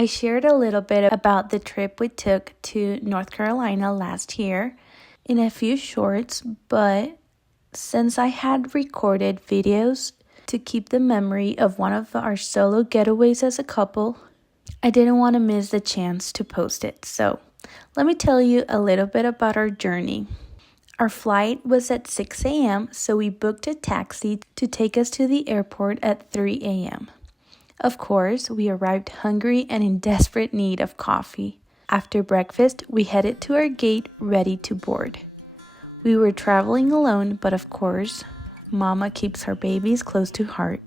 I shared a little bit about the trip we took to North Carolina last year in a few shorts, but since I had recorded videos to keep the memory of one of our solo getaways as a couple, I didn't want to miss the chance to post it. So let me tell you a little bit about our journey. Our flight was at 6 a.m., so we booked a taxi to take us to the airport at 3 a.m. Of course, we arrived hungry and in desperate need of coffee. After breakfast, we headed to our gate ready to board. We were traveling alone, but of course, Mama keeps her babies close to heart.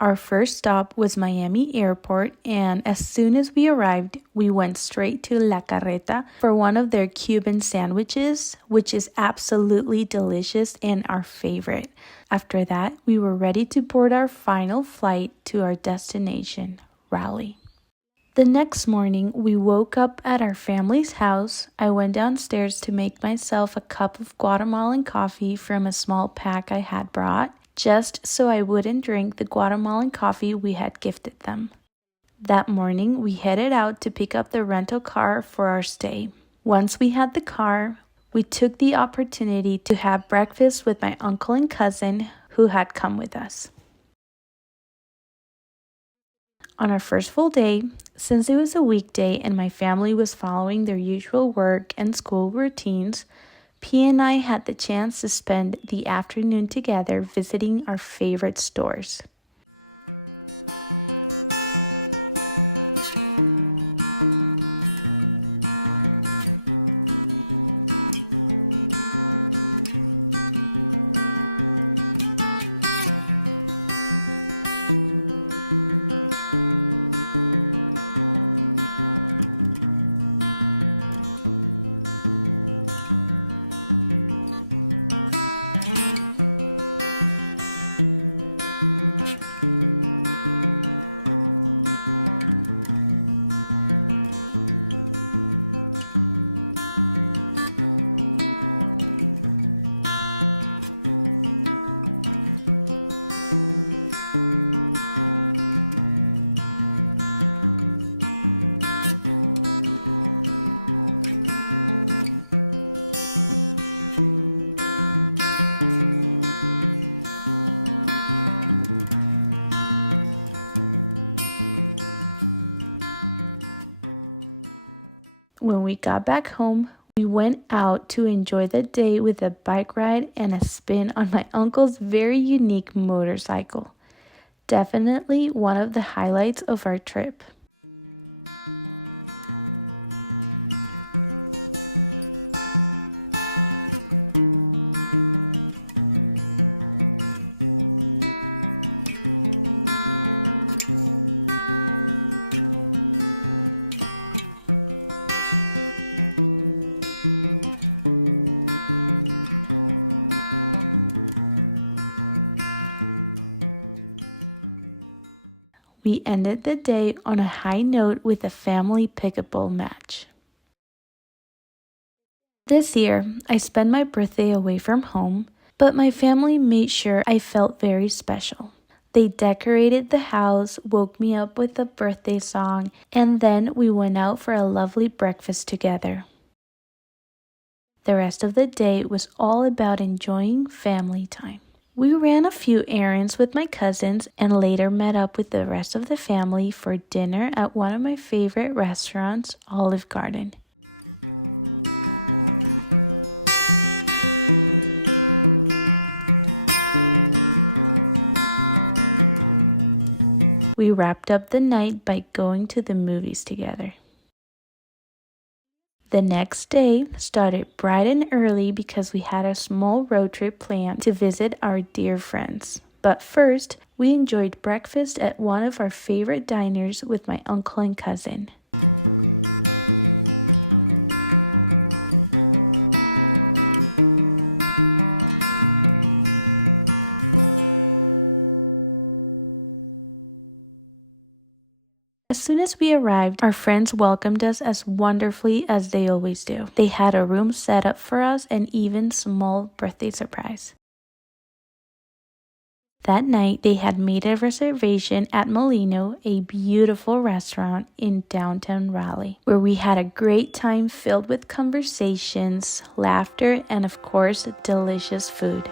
Our first stop was Miami Airport, and as soon as we arrived, we went straight to La Carreta for one of their Cuban sandwiches, which is absolutely delicious and our favorite. After that, we were ready to board our final flight to our destination, Raleigh. The next morning, we woke up at our family's house. I went downstairs to make myself a cup of Guatemalan coffee from a small pack I had brought, just so I wouldn't drink the Guatemalan coffee we had gifted them. That morning, we headed out to pick up the rental car for our stay. Once we had the car, we took the opportunity to have breakfast with my uncle and cousin who had come with us. On our first full day, since it was a weekday and my family was following their usual work and school routines, P and I had the chance to spend the afternoon together visiting our favorite stores. When we got back home, we went out to enjoy the day with a bike ride and a spin on my uncle's very unique motorcycle. Definitely one of the highlights of our trip. We ended the day on a high note with a family pickleball match. This year, I spent my birthday away from home, but my family made sure I felt very special. They decorated the house, woke me up with a birthday song, and then we went out for a lovely breakfast together. The rest of the day was all about enjoying family time. We ran a few errands with my cousins and later met up with the rest of the family for dinner at one of my favorite restaurants, Olive Garden. We We wrapped up the night by going to the movies together. The next day started bright and early because we had a small road trip planned to visit our dear friends. But first, we enjoyed breakfast at one of our favorite diners with my uncle and cousin. As soon as we arrived, our friends welcomed us as wonderfully as they always do. They had a room set up for us and even small birthday surprise. That night, they had made a reservation at Molino, a beautiful restaurant in downtown Raleigh, where we had a great time filled with conversations, laughter, and of course, delicious food.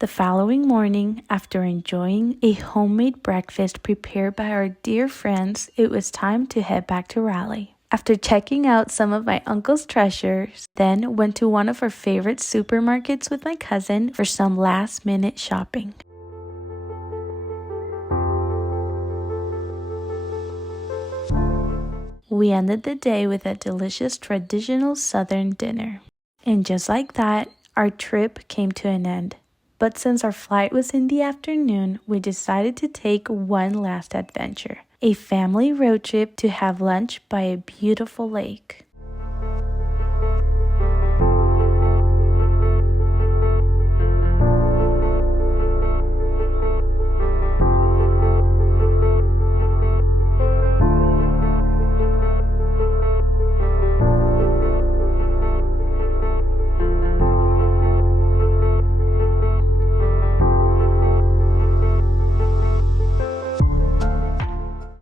The following morning, after enjoying a homemade breakfast prepared by our dear friends, it was time to head back to Raleigh. After checking out some of my uncle's treasures, then went to one of our favorite supermarkets with my cousin for some last-minute shopping. We ended the day with a delicious traditional Southern dinner. And just like that, our trip came to an end. But since our flight was in the afternoon, we decided to take one last adventure, a family road trip to have lunch by a beautiful lake.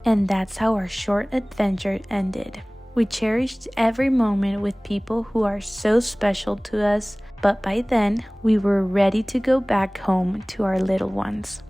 And that's how our short adventure ended. We cherished every moment with people who are so special to us, but by then, we were ready to go back home to our little ones.